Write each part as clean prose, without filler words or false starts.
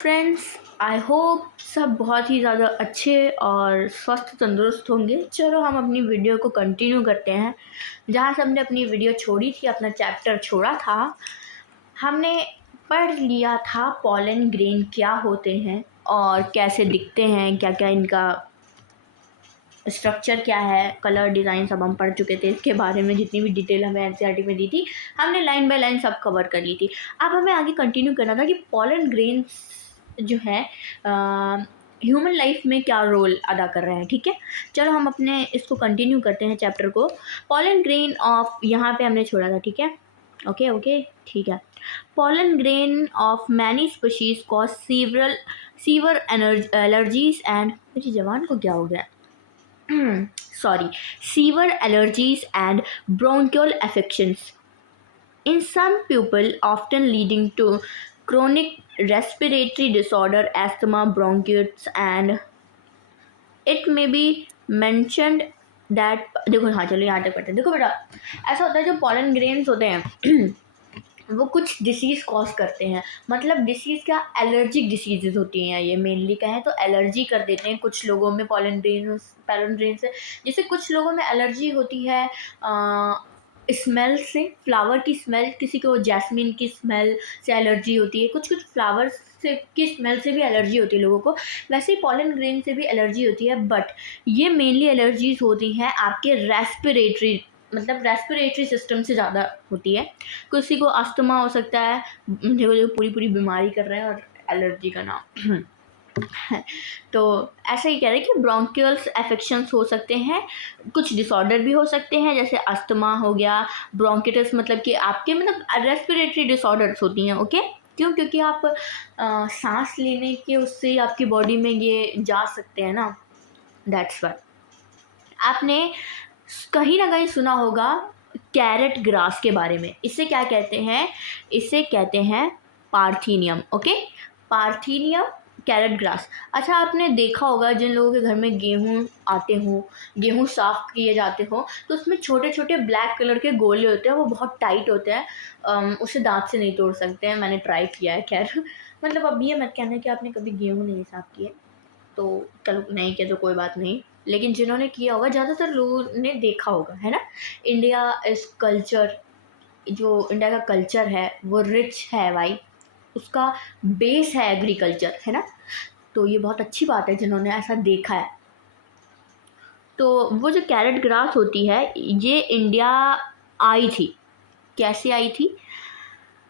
Friends, I hope सब बहुत ही ज़्यादा अच्छे और स्वस्थ तंदुरुस्त होंगे। चलो हम अपनी वीडियो को कंटिन्यू करते हैं जहाँ से हमने अपनी वीडियो छोड़ी थी, अपना चैप्टर छोड़ा था। हमने पढ़ लिया था पॉलन ग्रेन क्या होते हैं और कैसे दिखते हैं, क्या क्या इनका स्ट्रक्चर क्या है, कलर डिज़ाइन सब हम पढ़ चुके थे। इसके बारे में जितनी भी डिटेल हमें एनसीईआरटी में दी थी, हमने लाइन बाय लाइन सब कवर कर ली थी। अब हमें आगे कंटिन्यू करना था कि पॉलन ग्रेन्स जो है ह्यूमन लाइफ में क्या रोल अदा कर रहे हैं। ठीक है, चलो हम अपने इसको कंटिन्यू करते हैं चैप्टर को। पॉलन ग्रेन ऑफ, यहाँ पे हमने छोड़ा था। ठीक है, ओके ठीक है। Pollen grain of many species cause sewer allergies and, मेरी जबान को क्या हो गया, severe allergies and bronchial affections in some people, often leading to chronic respiratory disorder, asthma, bronchitis, and it may be mentioned that, देखो हाँ चलो यहाँ तक पढ़ते हैं। देखो बेटा, ऐसा होता है जो पॉलन ग्रेन्स होते हैं वो कुछ डिसीज़ कॉज करते हैं। मतलब डिसीज़ क्या, एलर्जिक डिसीजेज होती हैं ये मेनली। कहें तो एलर्जी कर देते हैं कुछ लोगों में पॉलन ग्रेन से। जैसे कुछ लोगों में एलर्जी होती है स्मेल से, फ्लावर की स्मेल, किसी को जैस्मिन की स्मेल से एलर्जी होती है, कुछ फ्लावर्स से की स्मेल से भी एलर्जी होती है लोगों को। वैसे ही पॉलन ग्रेन से भी एलर्जी होती है, बट ये मेनली एलर्जीज होती हैं आपके रेस्पिरेटरी सिस्टम से ज़्यादा होती है। किसी को अस्थमा हो सकता है, देखो जो पूरी बीमारी कर रहे हैं और एलर्जी का नाम तो ऐसा ही कह रहे हैं कि ब्रोंकियल्स अफेक्शंस हो सकते हैं, कुछ डिसऑर्डर भी हो सकते हैं, जैसे अस्थमा हो गया, ब्रोंकिटिस मतलब कि आपके रेस्पिरेटरी डिसऑर्डर्स होती हैं। ओके, क्यों? क्योंकि आप सांस लेने के उससे आपकी बॉडी में ये जा सकते हैं ना, दैट्स वाई। आपने कहीं ना कहीं सुना होगा कैरेट ग्रास के बारे में। इसे क्या कहते हैं? इसे कहते हैं parthenium. Okay, parthenium, carrot grass. अच्छा, आपने देखा होगा जिन लोगों के घर में गेहूँ आते हों, गेहूँ साफ़ किए जाते हो, तो उसमें छोटे छोटे ब्लैक कलर के गोले होते हैं, वो बहुत टाइट होते हैं, उसे दांत से नहीं तोड़ सकते हैं। मैंने ट्राई किया है, खैर मतलब अब ये मत कहना कि आपने कभी गेहूँ नहीं साफ़ किए, तो चलो नहीं किया तो कोई बात नहीं, लेकिन जिन्होंने किया होगा, ज़्यादातर लोगों ने देखा होगा, है ना। इंडिया इस कल्चर, जो इंडिया का कल्चर है वो रिच है भाई, उसका बेस है एग्रीकल्चर, है ना। तो ये बहुत अच्छी बात है जिन्होंने ऐसा देखा है। तो वो जो कैरेट ग्रास होती है, ये इंडिया आई थी। कैसे आई थी?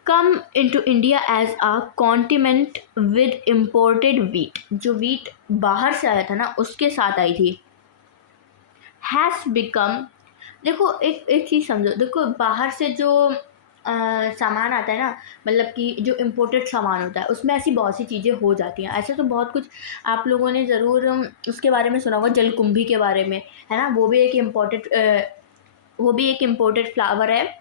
Come into India as a continent with imported wheat. जो वीट बाहर से आया था ना, उसके साथ आई थी। हैज़ बिकम, देखो एक चीज़ समझो, देखो बाहर से जो सामान आता है ना, मतलब कि जो इम्पोर्टेड सामान होता है, उसमें ऐसी बहुत सी चीज़ें हो जाती हैं। ऐसे तो बहुत कुछ आप लोगों ने ज़रूर उसके बारे में सुना होगा, जलकुंभी के बारे में, है ना। वो भी एक इम्पोर्टेड फ्लावर है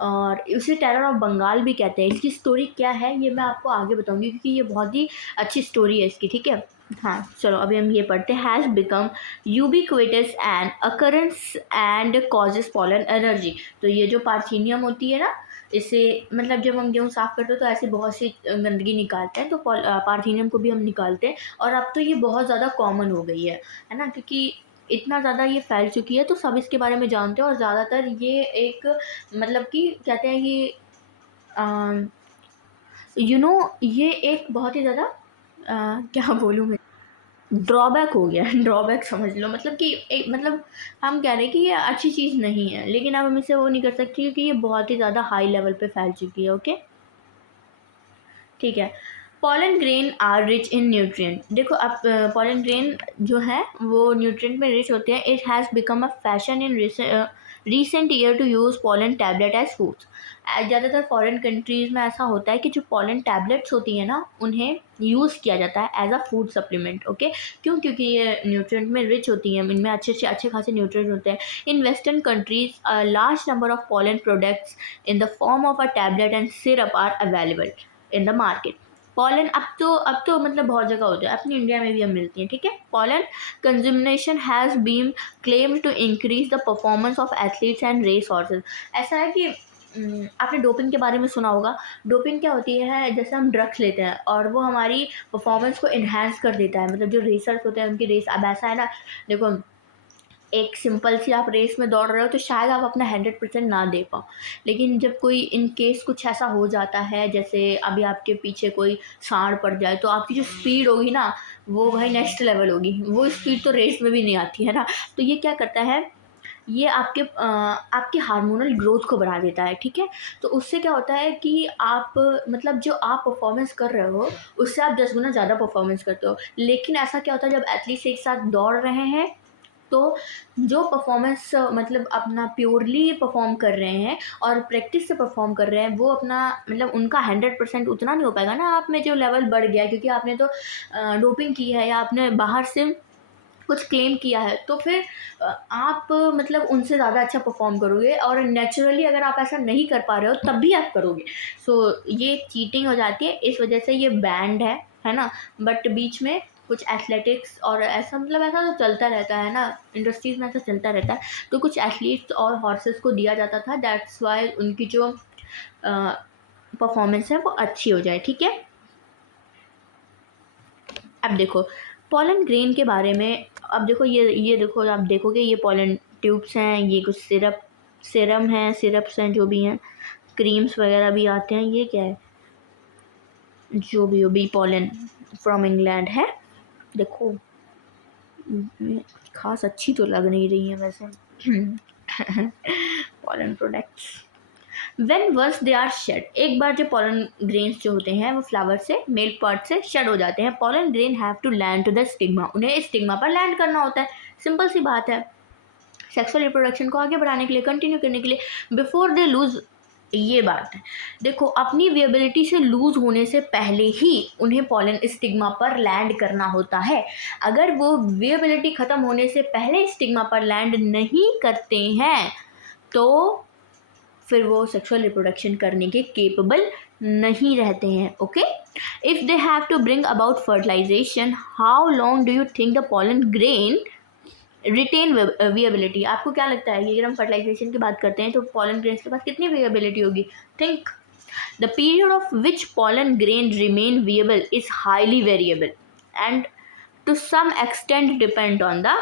और इसे टेरर ऑफ बंगाल भी कहते हैं। इसकी स्टोरी क्या है ये मैं आपको आगे बताऊंगी, क्योंकि ये बहुत ही अच्छी स्टोरी है इसकी। ठीक है, हाँ चलो अभी हम ये पढ़ते हैं। Has become ubiquitous and occurrence and causes pollen allergy. तो ये जो पार्थीनियम होती है ना, इसे मतलब जब हम गेहूँ साफ़ करते हैं तो ऐसी बहुत सी गंदगी निकालते हैं, तो पार्थीनियम को भी हम निकालते हैं। और अब तो ये बहुत ज़्यादा कॉमन हो गई है ना, क्योंकि इतना ज़्यादा ये फैल चुकी है, तो सब इसके बारे में जानते हैं। और ज़्यादातर ये एक मतलब कि कहते हैं कि ये एक बहुत ही ज़्यादा क्या बोलूँ मैं, ड्रॉबैक हो गया है, ड्रॉबैक समझ लो। मतलब कि एक, मतलब हम कह रहे हैं कि ये अच्छी चीज़ नहीं है, लेकिन अब हम इसे वो नहीं कर सकते क्योंकि ये बहुत ही ज़्यादा हाई लेवल पे फैल चुकी है। ओके, ठीक है। Pollen grain are rich in nutrient. देखो अब पॉलन ग्रेन जो है वो न्यूट्रिएंट में रिच होते हैं। It has become a fashion in recent year to use pollen tablet as foods. ज़्यादातर फॉरेन कंट्रीज़ में ऐसा होता है कि जो पॉलन टैबलेट्स होती हैं ना, उन्हें यूज़ किया जाता है as a food supplement. Okay, क्यों? क्योंकि ये न्यूट्रिएंट में रिच होती हैं, इनमें अच्छे खासे न्यूट्रिएंट होते हैं। In western countries a large number of pollen products in the form of a tablet and syrup are available in the market. Pollen अब तो मतलब बहुत जगह होते हैं, अपनी इंडिया में भी हम मिलती हैं। ठीक है, pollen consumption has been claim to increase the performance of athletes and race horses. ऐसा है कि आपने डोपिंग के बारे में सुना होगा। डोपिंग क्या होती है, जैसे हम ड्रग्स लेते हैं और वो हमारी परफॉर्मेंस को इन्हांस कर देता है, मतलब जो रेसर्स होते हैं उनकी रेस, अब ऐसा है ना, देखो एक सिंपल सी आप रेस में दौड़ रहे हो तो शायद आप अपना 100% ना दे पाओ, लेकिन जब कोई इन केस कुछ ऐसा हो जाता है, जैसे अभी आपके पीछे कोई सांड पड़ जाए, तो आपकी जो स्पीड होगी ना वो भाई नेक्स्ट लेवल होगी, वो स्पीड तो रेस में भी नहीं आती है ना। तो ये क्या करता है, ये आपके हार्मोनल ग्रोथ को बढ़ा देता है, ठीक है। तो उससे क्या होता है कि आप मतलब जो आप परफॉर्मेंस कर रहे हो उससे आप 10 गुना ज़्यादा परफॉर्मेंस करते हो। लेकिन ऐसा क्या होता है, जब एथलीट्स एक साथ दौड़ रहे हैं तो जो परफॉर्मेंस मतलब अपना प्योरली परफॉर्म कर रहे हैं और प्रैक्टिस से परफॉर्म कर रहे हैं, वो अपना मतलब उनका 100% उतना नहीं हो पाएगा ना, आप में जो लेवल बढ़ गया है क्योंकि आपने तो डोपिंग की है या आपने बाहर से कुछ क्लेम किया है, तो फिर आप मतलब उनसे ज़्यादा अच्छा परफॉर्म करोगे, और नेचुरली अगर आप ऐसा नहीं कर पा रहे हो तब भी आप करोगे। सो ये चीटिंग हो जाती है, इस वजह से ये बैंड है ना। बट बीच में कुछ एथलेटिक्स और ऐसा मतलब ऐसा तो चलता रहता है ना, इंडस्ट्रीज में ऐसा चलता रहता है, तो कुछ एथलीट्स और हॉर्सेस को दिया जाता था, दैट्स वाई उनकी जो परफॉर्मेंस है वो अच्छी हो जाए, ठीक है। अब देखो पॉलन ग्रेन के बारे में, अब देखो ये देखो, आप देखोगे ये पॉलन ट्यूब्स हैं, ये कुछ सिरम हैं, सिरप्स हैं, जो भी हैं, क्रीम्स वगैरह भी आते हैं, ये क्या है, जो भी हो, बी पॉलन फ्रॉम इंग्लैंड है। देखो खास अच्छी तो लग नहीं रही है वैसे pollen products. When once they are shed, एक बार जो पॉलन ग्रेन्स जो होते हैं वो फ्लावर से मेल पार्ट से शेड हो जाते हैं, pollen grain have to land to the stigma, उन्हें स्टिग्मा पर लैंड करना होता है। सिंपल सी बात है, सेक्सुअल रिप्रोडक्शन को आगे बढ़ाने के लिए, कंटिन्यू करने के लिए, बिफोर दे लूज, ये बात है। देखो अपनी विएबिलिटी से लूज होने से पहले ही उन्हें पॉलन स्टिग्मा पर लैंड करना होता है। अगर वो विएबिलिटी खत्म होने से पहले स्टिग्मा पर लैंड नहीं करते हैं तो फिर वो सेक्सुअल रिप्रोडक्शन करने के केपेबल नहीं रहते हैं, okay. If they have to bring about fertilisation, how long do you think the pollen grain retain viability? आपको क्या लगता है कि अगर हम फर्टिलाइजेशन की बात करते हैं तो पॉलन ग्रेन्स के पास कितनी विएबिलिटी होगी? Think. The period of which pollen grain remain viable is highly variable and to some extent depend on the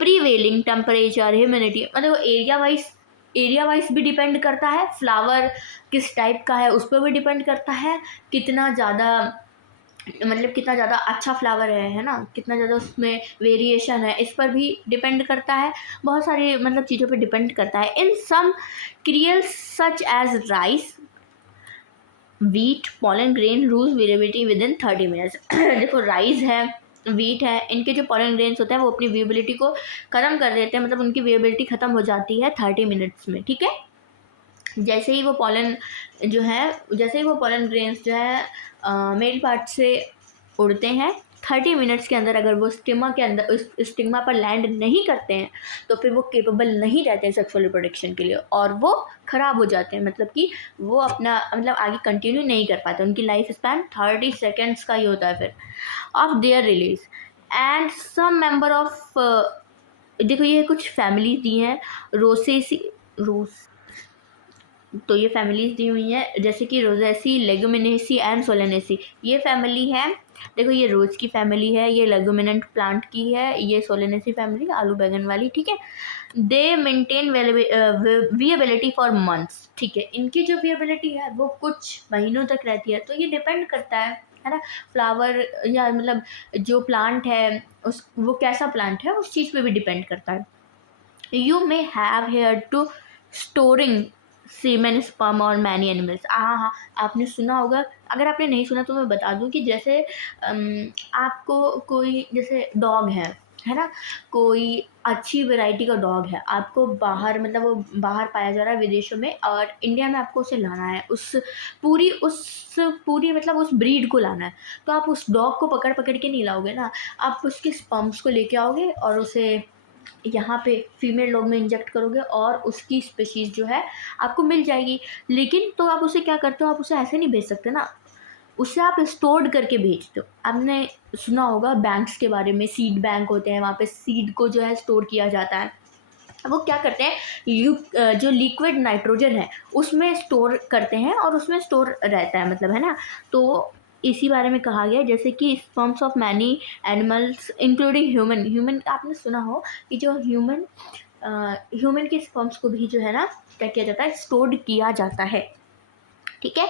prevailing temperature, humidity, मतलब एरिया वाइज भी डिपेंड करता है, फ्लावर किस टाइप का है उस पर भी डिपेंड करता है, कितना ज़्यादा मतलब कितना ज़्यादा अच्छा फ्लावर है ना, कितना ज़्यादा उसमें वेरिएशन है, इस पर भी डिपेंड करता है, बहुत सारी मतलब चीज़ों पे डिपेंड करता है। In some cereals such as rice, wheat, pollen grain lose variability within 30 minutes देखो राइस है, वीट है, इनके जो पॉलन ग्रेन्स होते हैं वो अपनी वेरिएबिलिटी को ख़त्म कर देते हैं, मतलब उनकी वेरिएबिलिटी ख़त्म हो जाती है 30 मिनट्स में, ठीक है। जैसे ही वो पॉलन ग्रेन्स जो है मेल पार्ट से उड़ते हैं, 30 मिनट्स के अंदर अगर वो स्टिग्मा के अंदर उस स्टिग्मा पर लैंड नहीं करते हैं तो फिर वो केपेबल नहीं रहते हैं सेक्सुअल रिप्रोडक्शन के लिए, और वो ख़राब हो जाते हैं, मतलब कि वो अपना मतलब आगे कंटिन्यू नहीं कर पाते, उनकी लाइफ स्पैन 30 सेकेंड्स का ही होता है फिर of their release. And some member of, देखो ये कुछ फैमिलीज दी हैं, रोस तो ये फैमिलीज दी हुई हैं, जैसे कि रोजेसी, लेगुमिनेसी एंड सोलेनेसी, ये फैमिली है। देखो ये रोज की फैमिली है, ये लेगुमिनेंट प्लांट की है, ये सोलेनेसी फैमिली आलू बैगन वाली, ठीक है। दे मेंटेन विएबिलिटी फॉर मंथ्स, ठीक है, इनकी जो विएबिलिटी है वो कुछ महीनों तक रहती है, तो ये डिपेंड करता है ना, फ्लावर या मतलब जो प्लांट है उस वो कैसा प्लांट है उस चीज़ पे भी डिपेंड करता है। You may have heard to storing semen, sperm और मैनी एनिमल्स। हाँ, आपने सुना होगा, अगर आपने नहीं सुना तो मैं बता दूं कि जैसे आपको कोई जैसे डॉग है ना, कोई अच्छी वैरायटी का डॉग है, आपको बाहर मतलब वो बाहर पाया जा रहा है विदेशों में, और इंडिया में आपको उसे लाना है, उस पूरी मतलब उस ब्रीड को लाना है, तो आप उस डॉग को पकड़ पकड़ के नहीं लाओगे ना, आप उसके स्पर्म्स को लेके आओगे और उसे यहाँ पे फीमेल डॉग में इंजेक्ट करोगे और उसकी स्पीशीज़ जो है आपको मिल जाएगी। लेकिन तो आप उसे क्या करते हो, आप उसे ऐसे नहीं भेज सकते ना, उसे आप स्टोर्ड करके भेजते हो। आपने सुना होगा बैंक्स के बारे में, सीड बैंक होते हैं, वहाँ पे सीड को जो है स्टोर किया जाता है, वो क्या करते हैं, जो लिक्विड नाइट्रोजन है उसमें स्टोर करते हैं और उसमें स्टोर रहता है, मतलब है ना। तो इसी बारे में कहा गया है, जैसे कि sperms of many animals including human आपने सुना हो कि जो ह्यूमन के स्पर्म्स को भी जो है ना क्या किया जाता है, स्टोर्ड किया जाता है, ठीक है।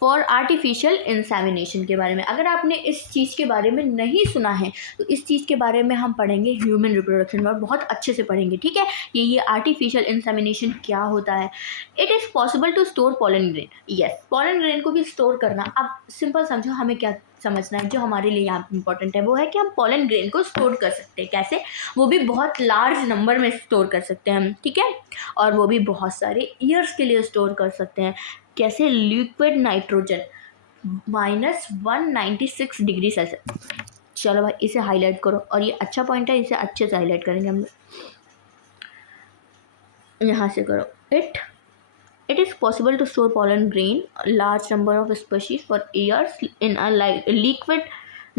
फॉर आर्टिफिशियल इंसेमिनेशन के बारे में, अगर आपने इस चीज़ के बारे में नहीं सुना है तो इस चीज़ के बारे में हम पढ़ेंगे ह्यूमन रिप्रोडक्शन में, और बहुत अच्छे से पढ़ेंगे, ठीक है। ये आर्टिफिशियल इंसेमिनेशन क्या होता है। It is possible to store pollen grain, yes, pollen grain को भी स्टोर करना। अब सिंपल समझो, हमें क्या समझना है, जो हमारे लिए यहाँ इंपॉर्टेंट है वो है कि हम पॉलन ग्रेन को स्टोर कर सकते हैं, कैसे, वो भी बहुत लार्ज नंबर में स्टोर कर सकते हैं हम, ठीक है, और वो भी बहुत सारे ईयर्स के लिए स्टोर कर सकते हैं। कैसे, लिक्विड नाइट्रोजन -196 डिग्री सेल्सियस। चलो भाई इसे हाईलाइट करो, और ये अच्छा पॉइंट है, इसे अच्छे से हाईलाइट करेंगे हम लोग, यहाँ से करो। It is possible to store pollen grain large number of species for years in a liquid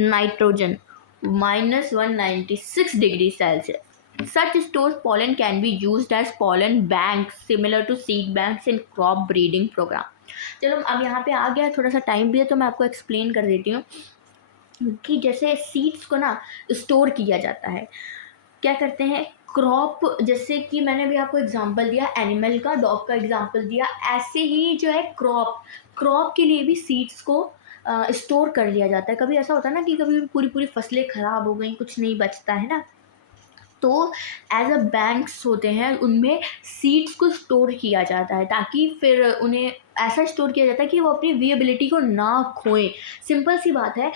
nitrogen -196 degree Celsius. Such stored pollen can be used as pollen banks similar to seed banks in crop breeding program. चलो अब यहाँ पे आ गया, थोड़ा सा time भी है तो मैं आपको एक्सप्लेन कर देती हूँ कि जैसे सीड्स को ना स्टोर किया जाता है, क्या करते हैं, क्रॉप, जैसे कि मैंने भी आपको एग्जांपल दिया एनिमल का, डॉग का एग्जांपल दिया, ऐसे ही जो है क्रॉप के लिए भी सीड्स को स्टोर कर लिया जाता है। कभी ऐसा होता है ना कि कभी पूरी पूरी फसलें ख़राब हो गई, कुछ नहीं बचता है ना, तो एज अ बैंक्स होते हैं, उनमें सीड्स को स्टोर किया जाता है, ताकि फिर उन्हें ऐसा स्टोर किया जाता है कि वो अपनी विएबिलिटी को ना खोएं। सिंपल सी बात है,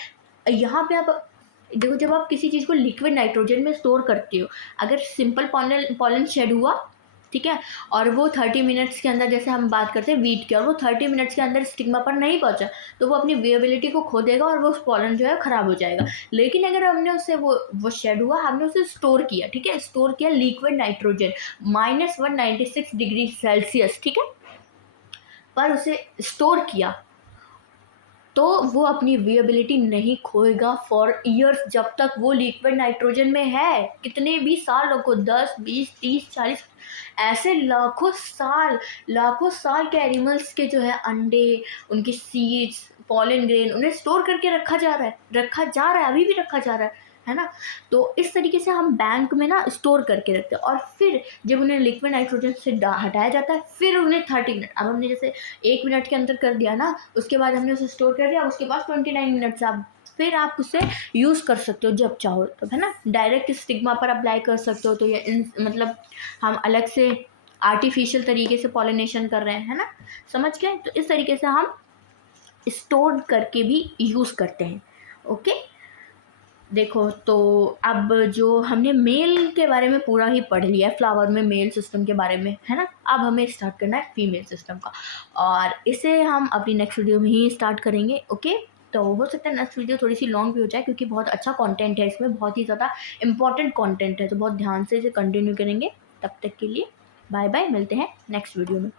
यहाँ पे आप देखो, जब आप किसी चीज़ को लिक्विड नाइट्रोजन में स्टोर करते हो, अगर सिंपल पॉलन शेड हुआ, ठीक है, और वो 30 मिनट्स के अंदर, जैसे हम बात करते हैं वीट की, और वो 30 मिनट्स के अंदर स्टिग्मा पर नहीं पहुंचा, तो वो अपनी विएबिलिटी को खो देगा और वो पॉलन जो है ख़राब हो जाएगा। लेकिन अगर हमने उससे वो शेड हुआ, हमने उसे स्टोर किया, ठीक है, स्टोर किया लिक्विड नाइट्रोजन -196 डिग्री सेल्सियस, ठीक है, पर उसे स्टोर किया, तो वो अपनी विएबिलिटी नहीं खोएगा फॉर ईयर्स, जब तक वो लिक्विड नाइट्रोजन में है। कितने भी सालों को, 10 20 30 40, ऐसे लाखों साल के एनिमल्स के जो है अंडे, उनके सीड्स, पॉलन ग्रेन, उन्हें स्टोर करके रखा जा रहा है, अभी भी रखा जा रहा है ना। तो इस तरीके से हम बैंक में ना स्टोर करके रखते हैं, और फिर जब उन्हें लिक्विड नाइट्रोजन से हटाया जाता है, फिर उन्हें 30 मिनट, अब हमने जैसे 1 मिनट के अंदर कर दिया ना, उसके बाद हमने उसे स्टोर कर दिया, उसके बाद 29 मिनट्स आप फिर आप उसे यूज़ कर सकते हो जब चाहो, तो है ना। डायरेक्ट स्टिग्मा पर अप्लाई कर सकते हो, तो ये मतलब हम अलग से आर्टिफिशियल तरीके से पॉलिनेशन कर रहे हैं, है ना, समझ गए। तो इस तरीके से हम स्टोर करके भी यूज़ करते हैं, ओके। देखो, तो अब जो हमने मेल के बारे में पूरा ही पढ़ लिया है, फ्लावर में मेल सिस्टम के बारे में, है ना। अब हमें स्टार्ट करना है फीमेल सिस्टम का, और इसे हम अपनी नेक्स्ट वीडियो में ही स्टार्ट करेंगे, ओके। तो हो सकता है नेक्स्ट वीडियो थोड़ी सी लॉन्ग भी हो जाए, क्योंकि बहुत अच्छा कंटेंट है इसमें, बहुत ही ज़्यादा इंपॉर्टेंट कंटेंट है, तो बहुत ध्यान से इसे कंटिन्यू करेंगे। तब तक के लिए बाय बाय, मिलते हैं नेक्स्ट वीडियो में।